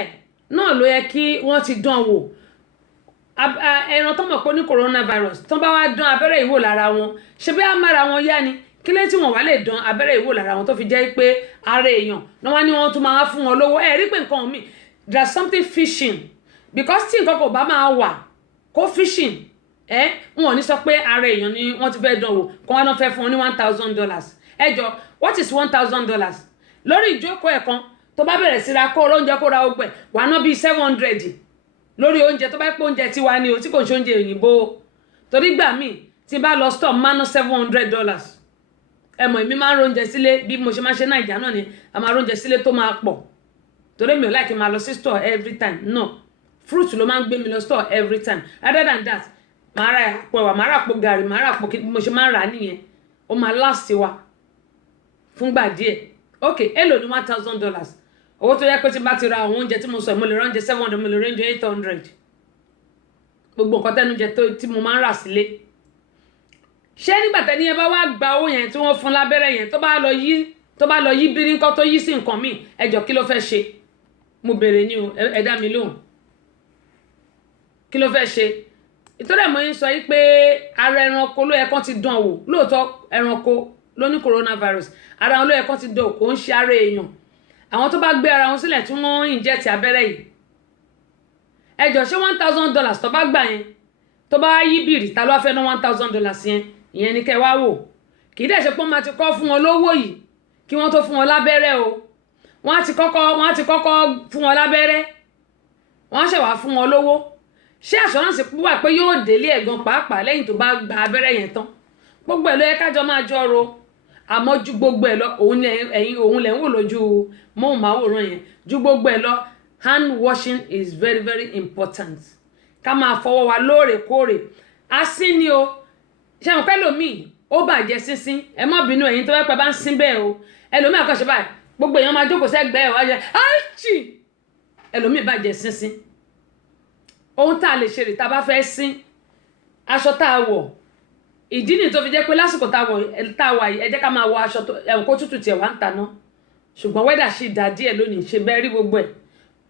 ẹ̀ náà ló yẹ kí wọ́n ti dán wò ẹran tó mọ̀ pé ní coronavirus tó bá wá dán abẹ́rẹ́ ìwò lára wọn ṣe bí amára wọn yá ni kí ló tí wọ́n wá lè dán abẹ́rẹ́ ìwò lára wọn tó fi jẹ́ pé ara èèyàn náà wá ní wọ́n tún máa fún wọn lówó rí pé nǹkan mi there's something fishing because tí nǹkan kò bá máa wà kó fishing wọn ò ní sọ pé ara èèyàn ni wọ́n ti fẹ́ dán wò kó wọ́n náà fẹ́ fún wọn ní $1,000 ẹjọ́ what is $1,000 lórí ìjókòó ẹ̀kan tó bá bẹ̀rẹ̀ sí ra kó oúnjẹ kó ra ogbẹ̀ wà ná bíi 700 lórí oúnjẹ tó bá pé oúnjẹ tiwa ni o tí kò ń ṣe oúnjẹ òyìnbó torí gbà míì tí bá lọ store máa ná $700 ẹmọ èmi máa ń róúnjẹ sílé bí mo ṣe máa ṣe Naija náà ni a máa róúnjẹ sílé tó máa pọ̀ torí mi ò láì kí n máa lọ sí store every time no fruit ló máa ń gbé mi lọ store every time other than that màá ra àpò ẹ̀wà màá ra àpò gàrí màá ra àpò kí mo ṣe máa ń rà á nìyẹn ó máa last wa fúngbà díẹ̀ ok èlò ní $1,000 owó tó yẹ pé tí bá ti ra àwọn oúnjẹ tí mo sọ mo lè ránjẹ 700 mo lè ránjẹ 800 gbogbo nǹkan tẹnu jẹ tí mo máa ń rà sílé ṣé nígbà tẹni yẹn bá wá gba owó yẹn tí wọ́n fún lábẹ́rẹ́ yẹn tó bá lọ yí bírí nǹkan tó yí sí nǹkan míì ẹjọ́ kí ló fẹ́ ṣe mo béèrè ní o ẹ dá mi lóhùn kí ló fẹ́ ṣe ìtọ́jú ẹ̀mọ́ yín sọ yí pé ara ẹranko ló yẹ kán ti dán wò lóòótọ́ ẹranko ló ní coronavirus ara wọn ló yẹ kán ti dán kò ń ṣe ara èèyàn àwọn tó bá gbé ara wọn sílẹ̀ tí wọ́n inject abẹ́rẹ́ yìí ẹjọ́ ṣé $1,000 tó bá gbà yẹn tó bá yí bìrì ta ló wá fẹ́ ná $1,000 yẹn ìyẹn ni kẹ́ wá wò kì í dẹ̀ ṣe pé wọ́n máa ti kọ́ fún wọn lówó yìí kí wọ́n tó fún wọn lábẹ́rẹ́ o wọ́n á ti kọ́kọ́ fún wọn lábẹ́rẹ́ wọ́n á ṣẹ̀wá fún wọn lówó ṣé assurance wà pé yóò délé ẹ̀gan pàápàá lẹ́yìn tó bá gba abẹ́rẹ́ yẹn tán gbogbo ẹ̀ ló yẹ kájọ máa jọro àmọ́ ju gbogbo ẹ̀ lọ òun lẹ̀ ń wò lójú móhùnmáwòrán yẹn ju gbogbo ẹ̀ lọ hand washing is very very important ká máa fọwọ́ wa lóòrèkóòrè asín ni o ṣé àwọn pẹ́lòmíì ó bàjẹ́ sínsín ẹ má bínú ẹ̀yin tó fẹ́ pẹ́ bá ń sín bẹ́ẹ̀ o ẹlòmíì àkànṣe báyìí gbogbo èèyàn máa jókòó sẹ́gbẹ̀ẹ́ ẹ̀ wáyé áìchì ẹlòmíì bàjẹ́ sínsín ohun tá a lè ṣe rè tá a bá fẹ́ sín aṣọ tá a wọ̀ ìdí nìyí tó fi jẹ́ pé lásìkò tá a wà yìí ẹ jẹ́ ká máa wọ aṣọ ẹ̀wọ̀n kó tútù tiẹ̀ wá ń ta ná ṣùgbọ́n wẹ́dà sì dá díẹ̀ lónìí ṣe bẹ́ẹ̀ rí gbogbo ẹ̀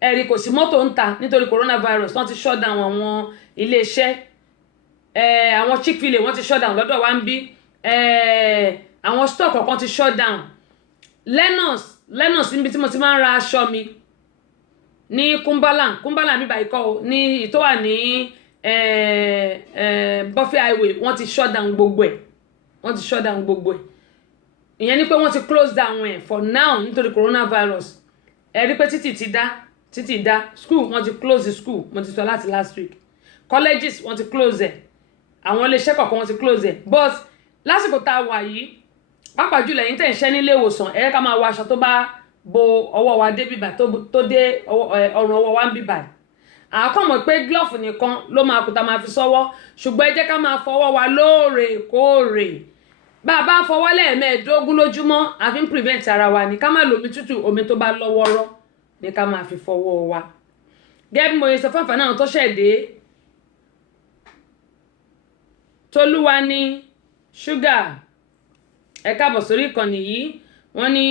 ẹ̀rí kò sí mọ́tò ń ta nítorí coronavirus wọ́n ti shut down àwọn iléeṣẹ́ àwọn Chick-fil-A wọ́n ti shut down lọ́dọ̀ wa ń bí àwọn store kọ̀ọ̀kan ti shut down Lennox níbi tí mo ti máa ń ra aṣọ mi ní Kumbalan mi báyìí kọ́ o ní ìtọ́ wà ní Buffet Highway wọ́n ti shut down gbogbo ẹ̀ ìyẹn ni pé wọ́n ti close down ẹ̀ for now nítorí coronavirus ẹ rí pé títì dá school wọ́n ti close the school mo ti sọ láti last week colleges wọ́n ti close ẹ̀ àwọn iléeṣẹ́ kọ̀ọ̀kan wọ́n ti close ẹ̀ but lásìkò tá a wà yìí pàápàá jùlọ ẹ̀yin tẹ̀ ń ṣẹ́ nílé ìwòsàn ẹ ká máa wọ aṣọ tó bá bo ọwọ́ wa dé bíbà tó dé ọrùn ọwọ́ wa ń bíbà àkọ́mọ̀ pé glove nìkan ló máa kúta máa fi sọ́wọ́ ṣùgbọ́n ẹ jẹ́ ká máa fọwọ́ wa lóòrèkóòrè bá a bá fọwọ́ lẹ́ẹ̀mẹ́ẹ̀ẹ́dógún lójúmọ́ a fi ń prevent ara wa ní ká má lo omi tútù omi tó bá lọ́wọ́rọ́ ní ká máa fi fọwọ́ wa gẹ́gẹ́ bí mo yẹ sọ fún àǹfààní àwọn tó ṣẹ̀dé Tolúwa ní ṣúgà ẹ káàbọ̀ sórí ìkànnì yìí wọ́n ní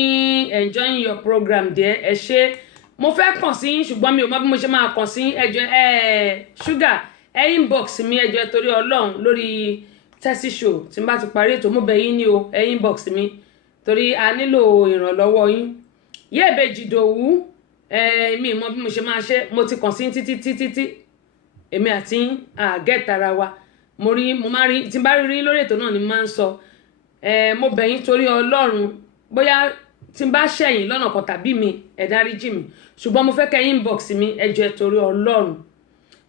enjoying your program there ẹ ṣé mo fẹ́ kàn sí ṣùgbọ́n mi ò mọ̀ bí mo ṣe máa kàn sí ẹjọ́ ṣúgà inbox mi ẹjọ́ torí Ọlọ́run lórí tẹ́sí show tí n bá ti parí ètò mo bẹ̀ yín ní o inbox mi torí a nílò ìrànlọ́wọ́ yín Yèbèjì Ìdòwú mi ò mọ̀ bí mo ṣe máa ṣe mo ti kàn sí títí èmi àti àgẹ́tara wa mo máa rí tí n bá rí lórí ètò náà ni mo máa ń sọ mo bẹ̀ yín torí Ọlọ́run bóyá tí n bá ṣẹ̀yìn lọ́nà kan tàbí mi ẹ dáríjì mi ṣùgbọ́n mo fẹ́ kẹ́ inbox mi ẹ jọ̀ọ́ torí Ọlọ́run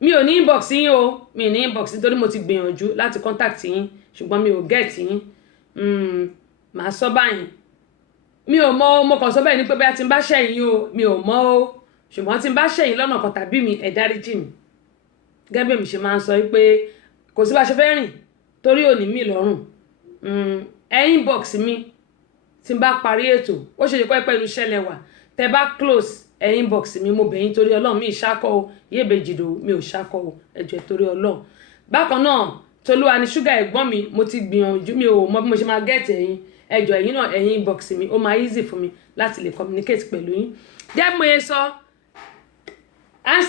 mi ò ní inbox yín o mi ní inbox nítorí mo ti gbìyànjú láti contact yín ṣùgbọ́n mi ò get yín màá sọ báyìí mi ò mọ̀ mo kàn sọ bẹ́ẹ̀ ni pé bóyá tí n bá ṣẹ̀yìn o mi ò mọ̀ o ṣùgbọ́n tí n bá ṣẹ̀yìn lọ́nà kan tàbí mi ẹ dáríjì mi gẹ́gẹ́ bí mi ṣe máa ń sọ pé kò sí bá ṣe fẹ́ rìn torí òní mi lọ́rùn inbox mi tí n bá parí ètò ó ṣe ṣe pẹ́ pẹ̀lú ṣẹlẹ̀ wà tẹ bá close inbox mi mo bẹ̀ yín torí Ọlọ́run mi ìṣákọ́ o Yèbèjì Ìdòwú mi ò ṣákọ́ o ẹ jọ̀ọ́ torí Ọlọ́run bákan náà Tolúwa ní ṣúgà ẹ̀gbọ́n mi mo ti gbìyànjú mi ò mọ̀ bí mo ṣe máa get ẹ̀yin ẹ jọ̀ọ́ ẹ̀yin náà inbox mi ó máa easy fún mi láti lè communicate pẹ̀lú yín jẹ́ mo yẹ sọ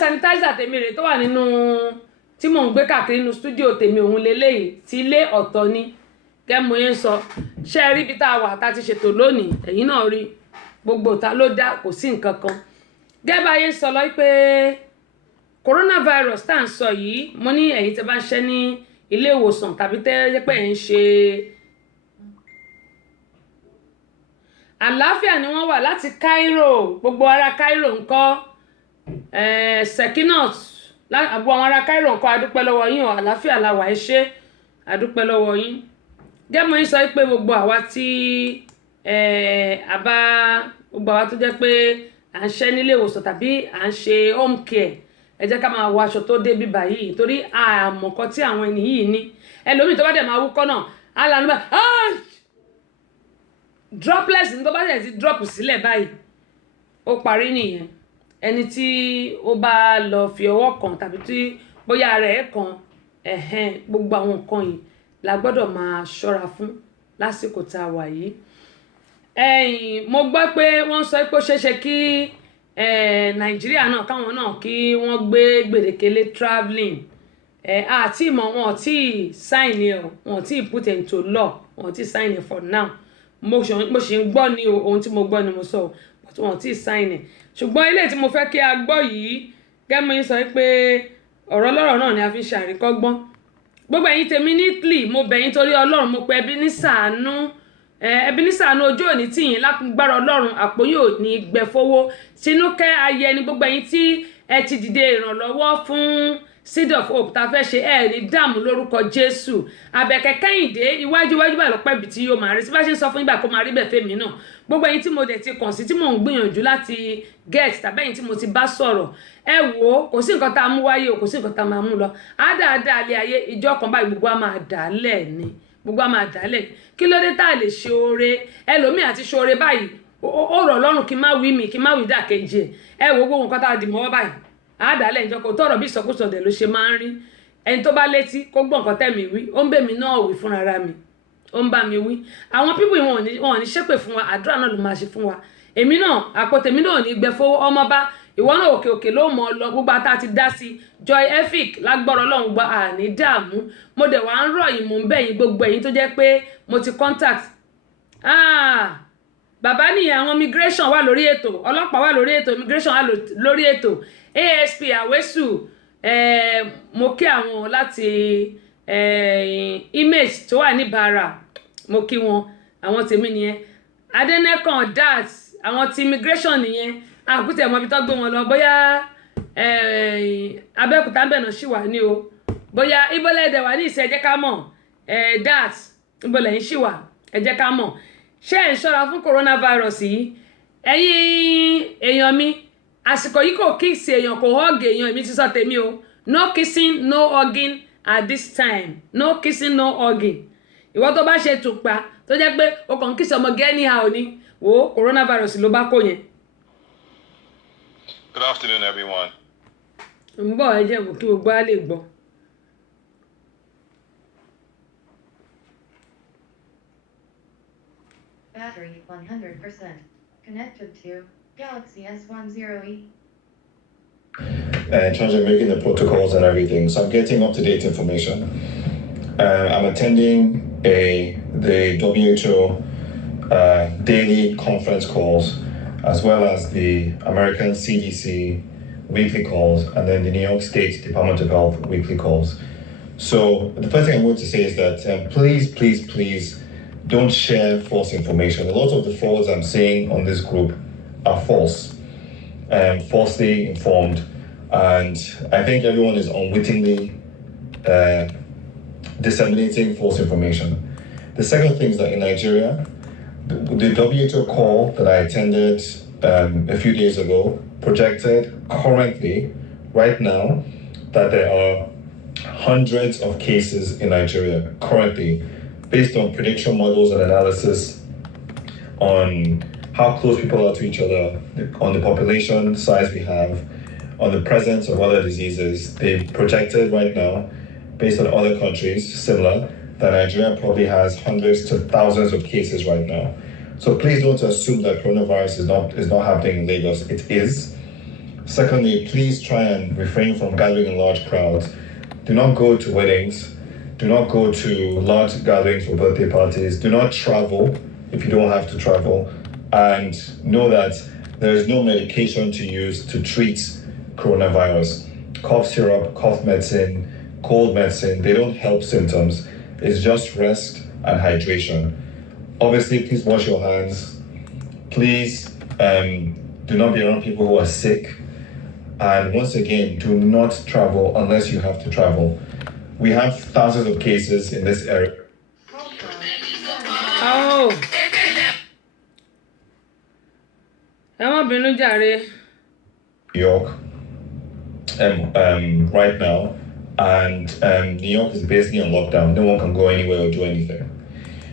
hand sanitizer tèmi rè tó wà nínú tí mò ń gbé káàkiri nínú studio tèmi òun leléyìí tí ilé ọ̀tọ̀ ni kẹ́mu yẹn sọ ṣé ẹ rí ibi tá a wà tá a ti ṣètò lónìí ẹ̀yin náà rí gbogbo ta ló dá kò sí nǹkan kan gẹ́gẹ́ bá yẹn sọ lọ pé coronavirus tá à ń sọ yìí mo ní ẹ̀yin tẹ́ bá ń ṣe ní ilé ìwòsàn tàbí tẹ́ pé ẹ̀ ń ṣe àlàáfíà ni wọ́n wà láti Cairo gbogbo ará Cairo ńkọ́ Sekinat àbúrò àwọn ará Cairo ńkọ́ adúpẹ́ lọ́wọ́ yín o àlàáfíà la wà ẹ ṣé adúpẹ́ lọ́wọ́ yín gẹ́gẹ́ mo yín sọ pé gbogbo àwa tí gbogbo àwa tó jẹ́ pé à ń ṣe nílé ìwòsàn tàbí à ń ṣe home care ẹ jẹ́ ká máa wọ aṣọ tó dé bíbá yìí torí àmọ́ nǹkan tí àwọn ẹni yìí ní ẹlòmíì tó bá dẹ̀ máa wúkọ́ náà á lànà bá droplets ní tó bá dẹ̀ ti drop sílẹ̀ báyìí ó parí nìyẹn ẹni tí ó bá lọ fi ọwọ́ kàn tàbí tí bóyá ara ẹ̀ kàn gbogbo àwọn nǹkan yìí la gbọ́dọ̀ máa ṣọ́ra fún lásìkò tá a wà yìí mo gbọ́ pé wọ́n sọ pé ó ṣeéṣe kí Nàìjíríà náà káwọn náà kí wọ́n gbé gbèdékele travelling àti ìmọ̀ wọn tí sign ẹ̀ wọn tí put into law wọn tí sign ẹ̀ for now mo ṣe ń gbọ́ ní ohun tí mo gbọ́ ni mo sọ but wọn tí sign ẹ̀ ṣùgbọ́n ilé tí mo fẹ́ kí a gbọ́ yìí gẹ́gẹ́ mi sọ pé ọ̀rọ̀ lọ́rọ̀ náà ni a fi ṣàríkọ́gbọ́n gbogbo ẹ̀yin tèmi ní Italy mo bẹ̀ yín torí Ọlọ́run mo pe ẹbí ní ṣàánú ojú òní tí yín lágbára Ọlọ́run àpò yóò ní gbẹ̀fowó Tinúkẹ́ ayẹ ni gbogbo ẹ̀yin tí ẹ ti dìde ìrànlọ́wọ́ fún Seed of Hope tá a fẹ́ ṣe ẹ̀ ní dààmú lórúkọ Jésù Àbẹ̀kẹ́ Kẹ́hìndé iwájú báyìí lọ́pẹ́ ibi tí yóò máa rí sí bá ṣe ń sọ fún ìgbà kó máa rí bẹ́ẹ̀ fẹ́mi náà gbogbo ẹ̀yin tí mo dẹ̀ ti kàn sí tí mò ń gbìyànjú láti get tàbí ẹ̀yin tí mo ti bá sọ̀rọ̀ ẹ wò ó kò sí nǹkan tá a mú wáyé o kò sí nǹkan tá a máa mú lọ àádáadáa alẹ́ ayé ìjọ kan báyìí gbogbo a máa dà á lẹ̀ ni gbogbo a máa dà á lẹ̀ kí ló dé tá a lè ṣe oore ẹlòmíì àti ṣe oore báyìí ó rọ̀ lọ́rùn kí n má wí mi kí n má wí dàkejì ẹ wò ó gbogbo nǹkan tá a dì mọ́wọ́ báyìí àádálẹ̀ ìjọ kò tọrọ bí ìsọkúsọ dẹ̀ ló ṣe máa ń rí ẹni tó bá létí kó gbọ́ nǹkan tẹ̀mí wí ó ń bèmí náà wí fúnra ra mi ó ń bá mi wí àwọn pípù wọn ò ní ṣépè fún wa àdúrà náà ló máa ṣe fún wa èmi náà àpò tèmi náà ò ní gbẹ fowó ọmọ bá ìwọ náà òkè òkè ló mọ lọ gbogbo ata ti dá sí Joy Efik lágbọ́rọ̀ Ọlọ́run gba àní dààmú mo dẹ̀ wá ń rọ̀ yín mò ń bẹ̀ yín gbogbo ẹ̀yin tó jẹ́ pé mo ti contact bàbá nìyẹn àwọn immigration wà lórí ètò ọlọ́pàá wà lórí ètò immigration wà lórí ètò ASP Awesu mo kí àwọn láti image tó wà ní Bara mo kí wọn àwọn tèmi nìyẹn Adẹ́nẹ́kàn dat àwọn ti immigration nìyẹn àkútẹ̀ ẹ̀mọ́ ibi tó gbé wọn lọ bóyá Abẹ́òkúta ń bẹ̀nà ṣì wà ní o bóyá ibọ́lẹ̀ ẹ̀dẹ̀ wà ní ìṣẹ́ ẹ jẹ́ ká mọ̀ dat ibọ́lẹ̀ yín ṣì wà ẹ jẹ́ ká mọ̀ ṣé ẹ̀ ń ṣọ́ra fún coronavirus yìí ẹ̀yin èèyàn mi àsìkò yìí kò kíìsì èèyàn kò hug èèyàn èmi ti sọ tèmi o no kissing no hugging at this time no kissing no hugging ìwọ tó bá ṣe tùpá tó jẹ́ pé o kàn ń kíìsì ọmọge anyhow ni wo coronavirus ló bá kó yẹn. Good afternoon, everyone. ń bọ̀ ẹ jẹ́ kí gbogbo á lè gbọ́. Battery 100%. Connected to Galaxy S10e. In terms of making the protocols and everything, so I'm getting up-to-date information. I'm attending the WHO daily conference calls, as well as the American CDC weekly calls, and then the New York State Department of Health weekly calls. So the first thing I want to say is that please don't share false information. A lot of the frauds I'm seeing on this group are false, falsely informed, and I think everyone is unwittingly disseminating false information. The second thing is that in Nigeria, the WHO call that I attended a few days ago projected currently, right now, that there are hundreds of cases in Nigeria currently, based on prediction models and analysis on how close people are to each other, on the population size we have, on the presence of other diseases. They projected right now, based on other countries similar, that Nigeria probably has hundreds to thousands of cases right now. So please don't assume that coronavirus is not happening in Lagos. It is. Secondly, please try and refrain from gathering in large crowds. Do not go to weddings. Do not go to large gatherings for birthday parties. Do not travel if you don't have to travel. And know that there is no medication to use to treat coronavirus. Cough syrup, cough medicine, cold medicine, they don't help symptoms. It's just rest and hydration. Obviously, please wash your hands. Please do not be around people who are sick. And once again, do not travel unless you have to travel. We have thousands of cases in this area. Oh. Ẹ má bínú jàre. New York right now, and New York is basically on lockdown. No one can go anywhere or do anything.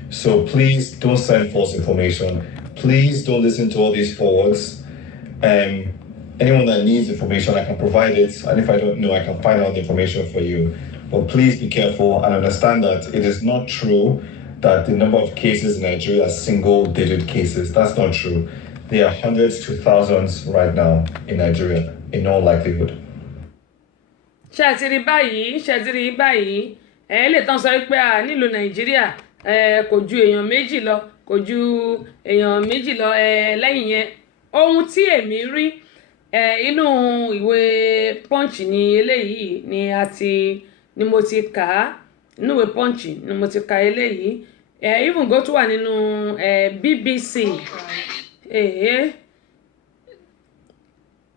So please don't send false information. Please don't listen to all these forwards. Anyone that needs information, I can provide it, and if I don't know, I can find out the information for you. But please be careful and understand that it is not true that the number of cases in Nigeria are single-digit cases. That's not true. There are hundreds to thousands right now in Nigeria, in all likelihood. Ṣàtìrí báyìí lè tán sọ pé nílùú Nàìjíríà kò ju èèyàn méjì lọ lẹ́yìn yẹn ohun tí èmi rí inú ìwé Punch ni eléyìí ni mo ti kà á inú ìwé Punch ni mo ti kà eléyìí even go tó wà nínú BBC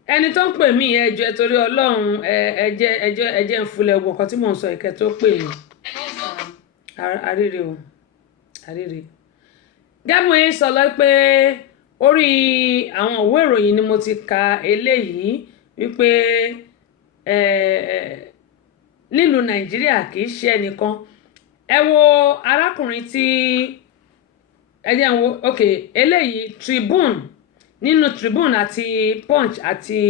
ẹni tó ń pè mí ẹjọ́ torí Ọlọ́run ẹjẹ́ ń fulẹ̀ ọgbọ̀n kan tí mò ń sọ ìkẹ́ tó pè mí àríre gẹ́gẹ́ bí sọ lọ pé orí àwọn ìwé ìròyìn ni mo ti ka eléyìí wípé nílùú Nàìjíríà kì í ṣe ẹnìkan ẹ wo arákùnrin tí ẹjẹ́ ń wo eléyìí Tribune nínú Tribune àti Punch àti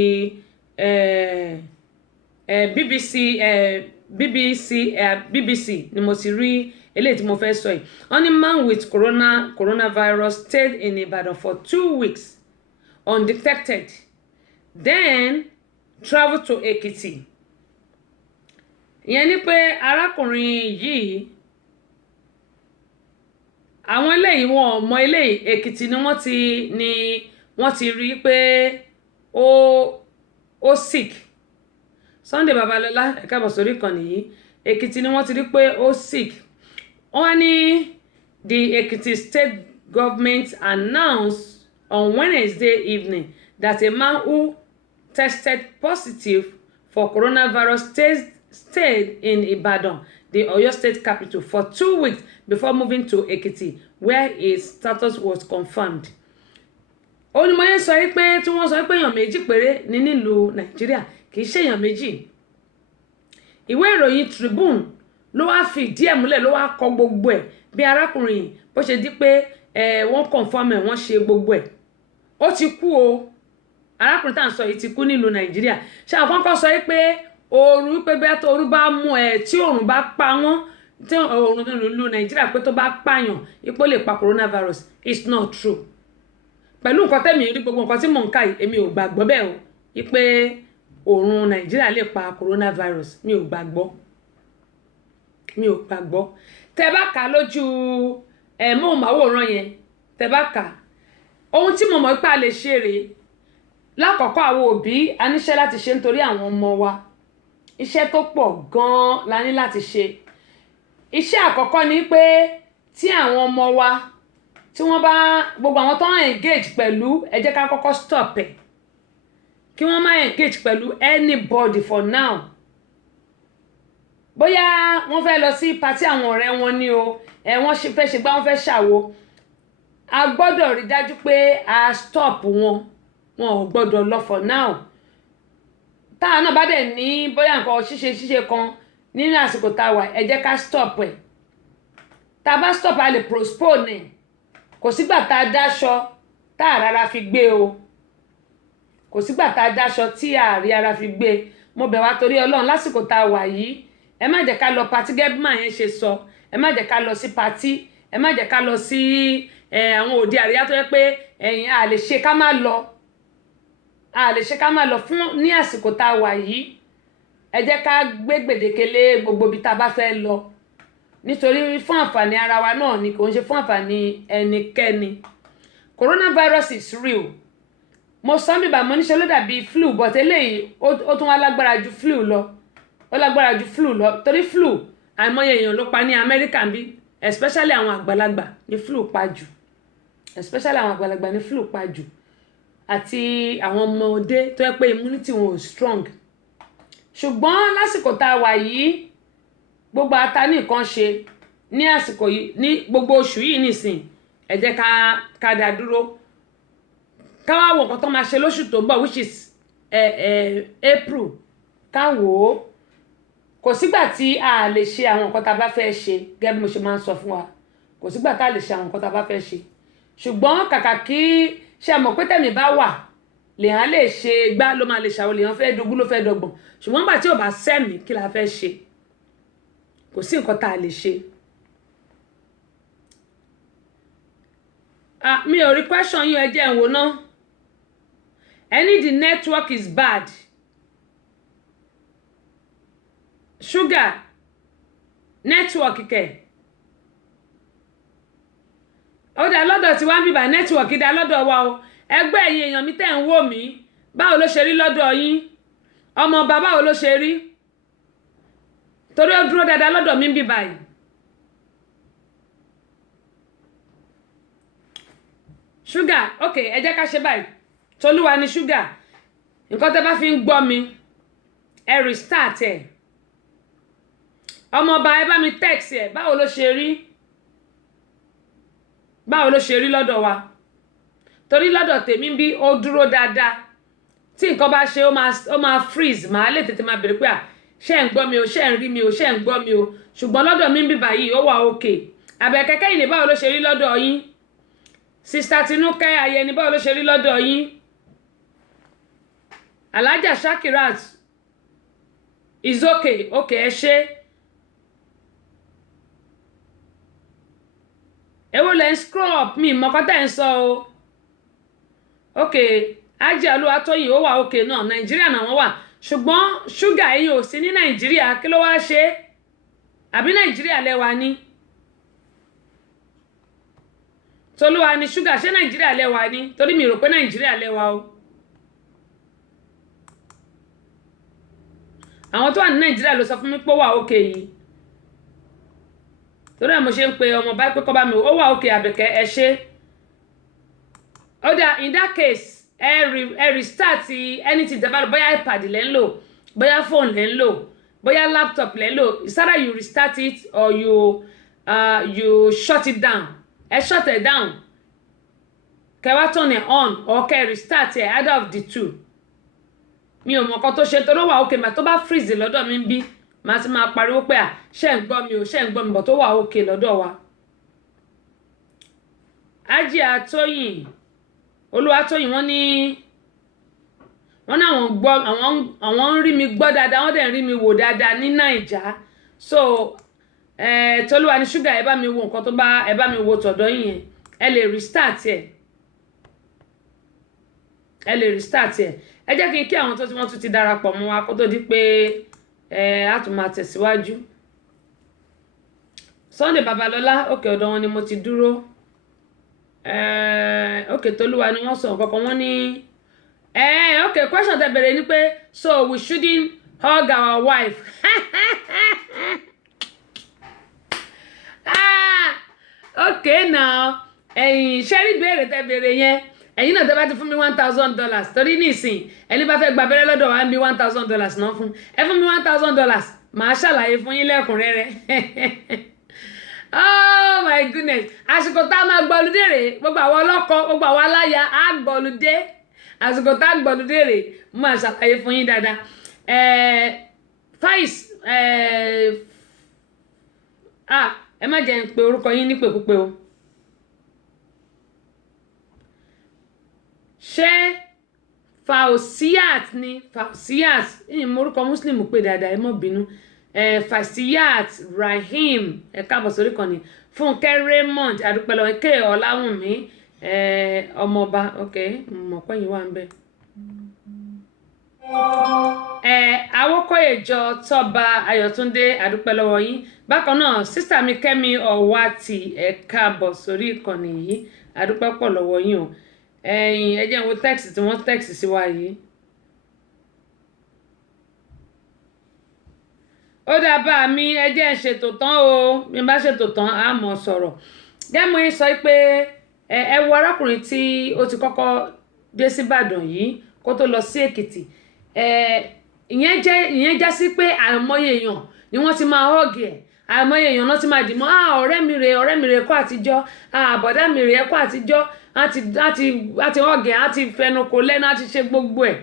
BBC ni mo ti rí eléyìí tí mo fẹ́ sọ yìí only man with coronavirus stayed in Ibadan for 2 weeks undetected then traveled to Ekiti ìyẹn ni pé arákùnrin yìí àwọn eléyìí wọn mọ eléyìí Ekiti ni wọ́n ti rí pé ó sick Sunday Babalọlá ẹ káàbọ̀ sórí ìkànnì yìí Ekiti ni wọ́n ti rí pé ó sick wọ́n ní the Ekiti state government announced on Wednesday evening that a man who tested positive for coronavirus stayed in Ibadan, the Oyo state capital, for 2 weeks before moving to Ekiti, where his status was confirmed. Onímọ̀ye sọ pé tí wọ́n sọ pé èèyàn méjì péré ní nílùú Nàìjíríà kì í ṣe èèyàn méjì. Ìwé ìròyìn Tribune ló wá fìdí ẹ̀ múlẹ̀ ló wá kọ gbogbo ẹ̀ bí arákùnrin bó ṣe di pé wọ́n confirm ẹ̀ wọ́n ṣe gbogbo ẹ̀. Ó ti kú o. Arákùnrin tá à ń sọ yìí ti kú nílùú Nàìjíríà. Ṣé àwọn kan sọ pé ooru pé bẹ́ẹ̀ tó ooru bá mú tí oòrùn bá pa wọ́n tí oòrùn nílùú Nàìjíríà pé tó bá pààyàn ipò lè pa coronavirus. It's not true. Pẹ̀lú nǹkan tẹ́mi rí gbogbo nǹkan tí mò ń kà yìí èmi ò gbàgbọ́ bẹ́ẹ̀ o wípé oòrùn Nàìjíríà lè pa coronavirus mi ò gbàgbọ́ tẹ́ bá kà lójú móhùnmáwòrán yẹn tẹ́ bá kà ohun tí mo mọ̀ pé a lè ṣe rèé lákọ̀ọ́kọ́ àwọn òbí a níṣẹ́ láti ṣe nítorí àwọn ọmọ wa iṣẹ́ tó pọ̀ gan-an la ní láti ṣe iṣẹ́ àkọ́kọ́ ni pé tí àwọn ọmọ wa tí wọ́n bá gbogbo àwọn tó ń engage pẹ̀lú ẹ jẹ́ ká kọ́kọ́ stop ẹ̀ kí wọ́n má engage pẹ̀lú anybody for now bóyá wọ́n fẹ́ lọ sí party àwọn ọ̀rẹ́ wọn ni o wọ́n fẹ́ ṣe gbá wọ́n fẹ́ ṣàwo a gbọ́dọ̀ rí dájú pé a stop wọn ò gbọ́dọ̀ lọ for now táwọn náà bá dẹ̀ ní bóyá nǹkan ṣíṣe kan nínú àsìkò tá a wà ẹ jẹ́ ká stop ẹ̀ tá a bá stop a lè postpone ẹ̀ kò sígbà tá a dáṣọ tá a rárá fi gbé o kò sígbà tá a dáṣọ tí a rí ara fi gbé mo bẹ̀ wá torí Ọlọ́run lásìkò tá a wà yìí ẹ má jẹ́ ká lọ patí gẹ́gẹ́ bí màá yẹn ṣe sọ ẹ má jẹ́ ká lọ sí patí ẹ má jẹ́ ká lọ sí àwọn òde àríyá tó yẹ pé a lè ṣe ká má lọ a lè ṣe ká máa lọ fún ní àsìkò tá a wà yìí ẹ jẹ́ ká gbé gbèdéke lé gbogbo ibi tá a bá fẹ́ lọ nítorí fún àǹfààní ara wa náà ni kò ń ṣe fún àǹfààní ẹnikẹ́ni. Coronavirus is real. Mo sọ mi bá mo níṣe ló dàbí flu but eléyìí ó tún wá lágbára ju flu lọ ó lágbára ju flu lọ torí flu àìmọye èèyàn ló pa ní Amẹ́ríkà bí especially àwọn àgbàlagbà ní flu pa jù especially àwọn àgbàlagbà ní flu pa jù àti àwọn ọmọdé tó yẹ pé immunity wọn ò strong. Ṣùgbọ́n lásìkò tá a wà yìí gbogbo ata ní nǹkan ṣe ní àsìkò yìí ní gbogbo oṣù yìí nìsín ẹ jẹ́ ká dá dúró ká wá wo nǹkan tó máa ṣe lóṣù tó ń bọ̀ which is April ká wò ó kò sígbà tí a lè ṣe àwọn nǹkan tá a bá fẹ́ ṣe gẹ́gẹ́ bí mo ṣe máa ń sọ fún wa kò sígbà tá a lè ṣe àwọn nǹkan tá a bá fẹ́ ṣe ṣùgbọ́n kàkà kí ṣe àmọ̀ pé tẹ̀mí bá wà lèèyàn lè ṣe gbá ló máa lè ṣàwọn lèèyàn fẹ́ dogún ló fẹ́ dọgbọ̀n ṣùgbọ́n nígbà tí ò bá sẹ́mi kí la fẹ́ ṣe kò sí nǹkan tá a lè ṣe. Mi ò rí question yín ẹ jẹ́ n wò náà any the network is bad sugar network kẹ̀ ó dá lọ́dọ̀ tí wá ń bíbà network dá lọ́dọ̀ wa o ẹgbẹ́ ẹ̀yin èèyàn mi tẹ́ ń wò mí báwo ló ṣe rí lọ́dọ̀ yín ọmọ ọba báwo ló ṣe rí torí ó dúró dáadáa lọ́dọ̀ mi ń bíbà yìí sugar ok ẹ jẹ́ ká ṣe báyìí tolúwa ni sugar nǹkan tẹ́ bá fi ń gbọ́ mi ẹ restart ẹ̀ ọmọ ọba ẹ bá mi text ẹ̀ báwo ló ṣe rí lọ́dọ̀ wa torí lọ́dọ̀ tèmi bí ó dúró dáadáa tí nǹkan bá ṣe ó máa freeze màá lè tètè máa bèrè pé ṣé ń gbọ́ mi o ṣé ń rí mi o ṣé ń gbọ́ mi o ṣùgbọ́n lọ́dọ̀ mi bí báyìí ó wà òkè àbẹ̀kẹ́kẹ́ yìí ní báwo ló ṣe rí lọ́dọ̀ yín sista Tinúkẹ́ Ayẹni báwo ló ṣe rí lọ́dọ̀ yín Alhaja Shakirat is okay ẹ ṣe èwo lẹ́ ń scroll up mi mọ́kọ́ tẹ́ ń sọ o okay Ajé Olúwatóyìn ó wà okay náà Nàìjíríà náà wọ́n wà ṣùgbọ́n ṣúgà yìí ò sí ní Nàìjíríà kí ló wá ṣe àbí Nàìjíríà lẹ́wà ní tolúwa ni ṣúgà ṣé Nàìjíríà lẹ́wà ní torí mi rò pé Nàìjíríà lẹ́wà o àwọn tó wà ní Nàìjíríà ló sọ fún mi pé ó wà okay yìí torí ẹ̀ mo ṣe ń pe ọmọ báyìí pé kọ́ bá mi ó wà okay Àbẹ̀kẹ́ ẹ ṣe ó dà in that case ẹ restart anything tẹ́ bá lò bóyá iPad lẹ́ ń lò bóyá phone lẹ́ ń lò bóyá laptop lẹ́ ń lò it's either you restart it or you shut it down ẹ shut it down kẹ́ wá turn it on or kẹ́ restart it either of the two mi ò mọ̀ kan tó ṣe torí ó wà okay mà tó bá freeze lọ́dọ̀ mi ń bí màá ti máa pariwo pé ṣé ń gbọ́ mi o ṣé ń gbọ́ mi bọ̀ tó wà okay lọ́dọ̀ wa. Ajé Àtóyìn Olúwatóyìn wọ́n ní àwọn ń rí mi gbọ́ dáadáa wọ́n dẹ̀ ń rí mi wò dáadáa ní Naija so tolúwa ní ṣúgà ẹ bá mi wo nǹkan tó bá ẹ bá mi wo tọ̀dọ̀ yín yẹn ẹ lè restart ẹ jẹ́ kí n kí àwọn tó tí wọ́n tún ti darapọ̀ mọ́ wa kó tó di pé a tún máa tẹ̀síwájú. Sunday Babalọ́lá òkè ọ̀dọ̀ wọn ni mo ti dúró òkè tolúwa ni wọ́n sọ nǹkan wọ́n ní okay question tẹ́ bẹ̀rẹ̀ ni pé so we shouldn't hug our wife okay now ẹ̀yin ṣẹ́rí béèrè tẹ́ bẹ̀rẹ̀ yẹn ẹ̀yin náà tẹ́ bá ti fún mi $1,000 torí nísìn ẹni bá fẹ́ gba abẹ́rẹ́ lọ́dọ̀ wa ń bí $1,000 náà fún ẹ fún mi $1,000 màá ṣàlàyé fún yín lẹ́kùnrẹ́rẹ́ oh my goodness àsìkò tá a máa gbọ́ludé rè gbogbo àwọn ọlọ́kọ gbogbo àwọn aláya á gbọ́ludé àsìkò tá a gbọ́ludé rè mo máa ṣàlàyé fún yín dáadáa Faiz ẹ má jẹ́ ń pe orúkọ yín nípèkúpè o ṣé Fausiat ni Fausiat ìyẹn orúkọ muslim pé dáadáa ẹ má bínú Fausiat Rahim ẹ káàbọ̀ sórí kan ní Fúnkẹ́ Raymond adúpẹ́lọ́ ké Ọláwùnmí ọmọọba ok mọ̀ pé yín wà ń bẹ̀ Awókọ́yèjọ Tọ́ba Ayọ̀túndé àdúpẹ́ lọ́wọ́ yín bákan náà sísà mi Kẹ́mi Ọ̀wátì ẹ káàbọ̀ sórí ìkànnì yìí àdúpẹ́ pọ̀ lọ́wọ́ yín o ẹ jẹ́ n wo text tí wọ́n text sí wa yìí. Ó dábàá mi ẹ jẹ́ n ṣètò tán o bí n bá ṣètò tán á mọ̀ sọ̀rọ̀ gẹ́mú yín sọ pé ẹ wo arákùnrin tí ó ti kọ́kọ́ dé sí Ìbàdàn yìí kó tó lọ sí Èkìtì ìyẹn já sí pé àìmọye èèyàn ni wọ́n ti máa họ́ọ̀gì ẹ̀ àìmọye èèyàn náà ti máa dìmọ́ ọ̀rẹ́ mi rèé kọ́ àtijọ́ àbọ̀dá mi rèé kọ́ àtijọ́ àti họ́ọ̀gì ẹ̀ àti fẹnu kò lẹ́nu àti ṣe gbogbo ẹ̀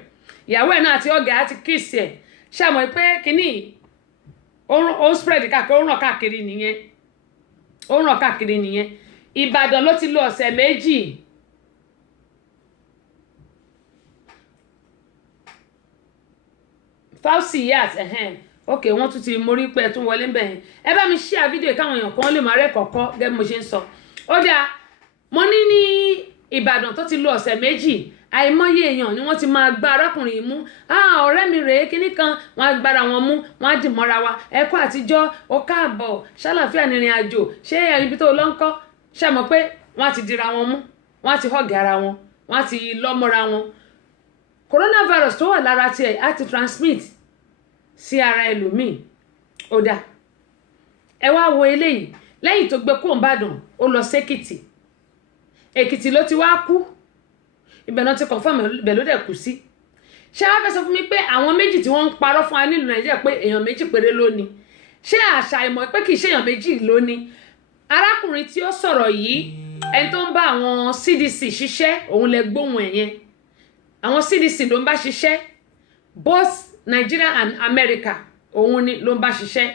ìyàwó ẹ̀ náà àti họ́ọ̀gì ẹ̀ àti kíìsì ẹ̀ ṣàmọ̀ pé kínní ó spread káàkiri ó ràn káàkiri nìyẹn Ìbàdàn ló ti lo ọ̀sẹ̀ méjì Fausiyat ok wọ́n tún ti mórí pé tún wọlé bẹ́ẹ̀ yẹn ẹ bá mi share fídíò káwọn èèyàn kan lè máa rẹ́ kọ̀ọ̀kọ́ gẹ́gẹ́ bí mo ṣe ń sọ ó dáa mo ní Ìbàdàn tó ti lo ọ̀sẹ̀ méjì àìmọye èèyàn ni wọ́n ti máa gba arákùnrin yìí mú ọ̀rẹ́ mi rèé kíní kan wọ́n á gbára wọn mú wọ́n á dì mọ́ra wa ẹ̀kọ́ àtijọ́ ó káàbọ̀ ṣàlàfíà nìrìn àjò ṣé ibi tó lọ ń kọ́ ṣàmọ̀ pé wọ́n á ti dira wọn mú wọ́n á ti họ́ọ̀gì ara wọn wọ́n á ti lọ́mọ́ra wọn coronavirus tó wà lára tiẹ̀ á ti transmit sí ara ẹlòmíì ó dá ẹ wá wo eléyìí lẹ́yìn tó gbé kóun Ìbàdàn ó lọ sékìtì Èkìtì ló ti wá kú ibẹ̀ náà ti confirm ibẹ̀ ló dẹ̀ kú sí ṣé wàá fẹ́ sọ fún mi pé àwọn méjì tí wọ́n ń parọ́ fún wa nílùú Nàìjíríà pé èèyàn méjì péré ló ní ṣé àṣà ìmọ̀ pé kì í ṣe èèyàn méjì ló ní arákùnrin tí ó sọ̀rọ̀ yìí ẹni tó ń bá àwọn CDC ṣiṣẹ́ òun lẹ gbóhùn ẹ̀ yẹn àwọn CDC ló ń bá ṣiṣẹ́ both Nigeria and America òun ni ló ń bá ṣiṣẹ́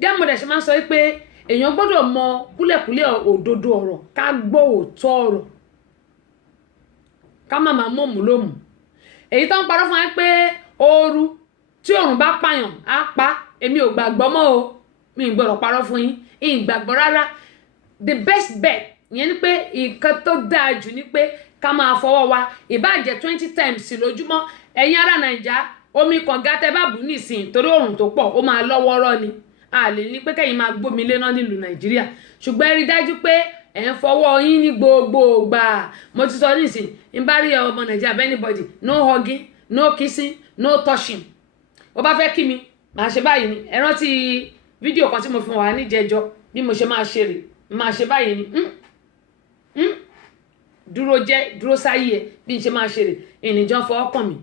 díẹ̀ mo dẹ̀ ṣe máa ń sọ pé èèyàn gbọ́dọ̀ mọ kúlẹ̀kúlẹ̀ òdodo ọ̀rọ̀ ká gbọ́ òótọ́ ọ̀rọ̀ ká má máa mọ̀mú lómù èyí tó ń parọ́ fún wa pé ooru tí òòrùn bá pààyàn á pa èmi ò gbàgbọ́ mọ́ o mi ì gbọ́dọ̀ parọ́ fún yín ìgbàgbọ́ rárá the best bet ìyẹn ni pé nǹkan tó dáa jù ni pé ká máa fọwọ́ wa ìbàjẹ́ 20 times lójúmọ́ ẹ̀yin ará Nàìjà omi kànga tẹ́ bá bù nísìn torí òòrùn tó pọ̀ ó máa lọ́wọ́rọ́ ni a lè ní pé kẹ́yìn máa gbómi léná nílùú Nàìjíríà ṣùgbọ́n ẹ rí dájú pé ẹ̀ ń fọwọ́ yín ní gbogbo ìgbà mo ti sọ nísìn ń bá rí ọmọ Nàìjíríà anybody no hugging no kissing no touching ó bá fẹ́ kí mi màá ṣe báyìí ni ẹ rántí fídíò kan tí mo fi wà níjẹjọ bí mo ṣe máa ṣe rè máa ṣe báyìí ni dúró sáyé ẹ bí n ṣe máa ṣe rè ìnìjọ fọwọ́ kàn mí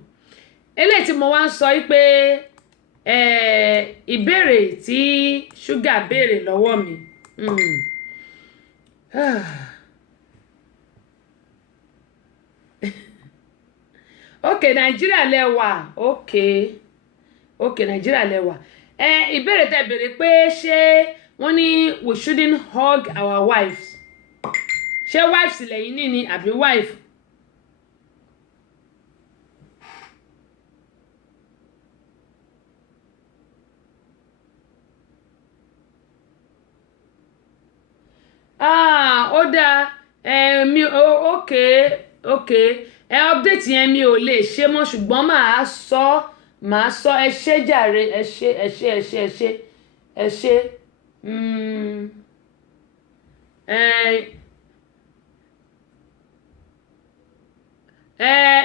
eléyìí tí mo wá ń sọ pé ìbéèrè tí ṣúgà béèrè lọ́wọ́ mi ok Nàìjíríà lẹ́wà ok Nàìjíríà lẹ́wà ìbéèrè tẹ́ béèrè pé ṣé wọ́n ní we shouldn't hug our wives ṣé wives lẹ́yìn ní ni àbí wife ó dáa mi ok update yẹn mi ò lè ṣe mọ́ ṣùgbọ́n màá sọ ẹ ṣé jàre ẹ ṣé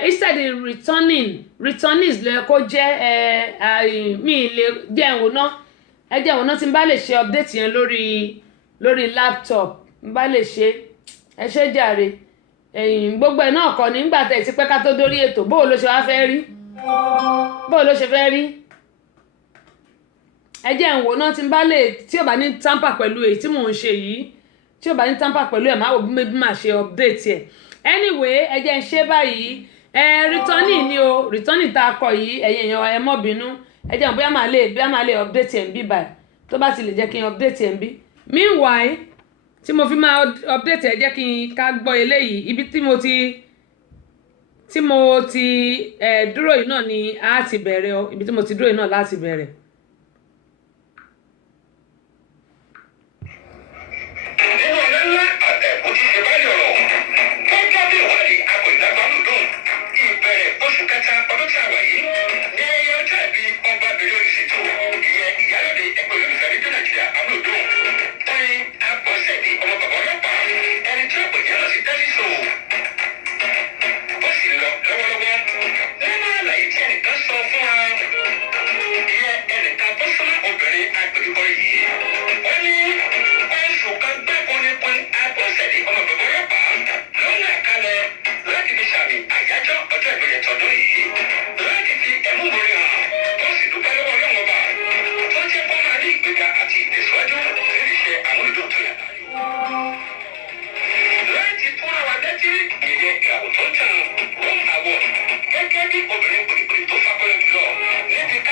instead returnees lè kó jẹ́ mi lè jẹ́ ìwò náà ẹ jẹ́ ìwò náà tí n bá lè ṣe update yẹn lórí laptop n bá lè ṣe ẹ ṣé jàre gbogbo ẹ̀ náà kọ́ nígbà tẹ̀ sí pé ká tó dórí ètò bóò ló ṣe wá fẹ́ rí bóò ló ṣe fẹ́ rí ẹ jẹ́ ìwò náà tí n bá lè tí ò bá ní tamper pẹ̀lú èyí tí mò ń ṣe yìí tí ò bá ní tamper pẹ̀lú ẹ̀ máa wò bí màá ṣe update ẹ̀ anyway ẹ jẹ́ ń ṣe báyìí returning ni o returning tá a kọ yìí ẹ̀yin èèyàn ẹ mọ́ bínú ẹ jẹ́ bóyá máa lè update ẹ̀ ń bí báyìí tó bá ti lè jẹ́ kí n update ẹ̀ ń bí meanwhile tí mo fi máa update ẹ̀ jẹ́ kí n ká gbọ́ eléyìí ibi tí mo ti dúró yìí náà ni a ti bẹ̀rẹ̀ o ibi tí mo ti dúró yìí náà láti bẹ̀rẹ̀.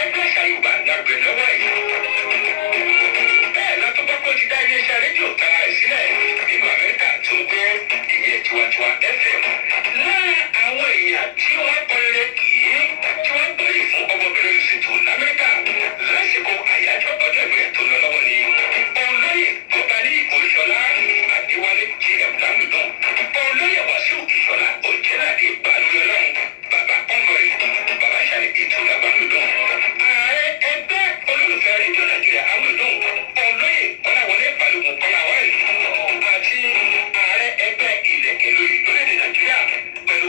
ẹgbẹ́ àṣà Yorùbá làgbẹ̀ lọ́wọ́ yìí. Bẹ́ẹ̀ lọ́tọ́ gbọ́ pé ó ti dá iléeṣẹ́ rédíò tara ẹ̀ sílẹ̀ nínú Amẹ́ríkà tó jẹ́ ìyẹn Tiwantiwa FM. Lára àwọn èèyàn tí wọ́n pọnrẹ kìí tí wọ́n gbọ́lé fún ọmọbìnrin ìṣètò l'Amẹ́ríkà lásìkò àyájọ́ ọjọ́ ìbílẹ̀ tó lọ lọ́wọ́ ni olóyè Bọ́bálí Olúṣọlá Adéwálé GM Lámùdán, olóyè Wàsíù Ìṣọ̀lá Òjẹ́ládé Balùwẹ̀lọ́run, bàbá Kọ́ngọ̀rì, bàbá Ṣàlẹ̀ Ìtura Lámùdán, ààrẹ ẹgbẹ́ olólùfẹ́ rédíò Nàìjíríà Amúlùdún, olóyè Kọ́láwọlé Balógun Kọ́láwárì, àti ààrẹ ẹgbẹ́ ìlẹ̀kẹ̀ lóyè lórílẹ̀-èdè Nàìjíríà pẹ̀lú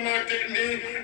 automatically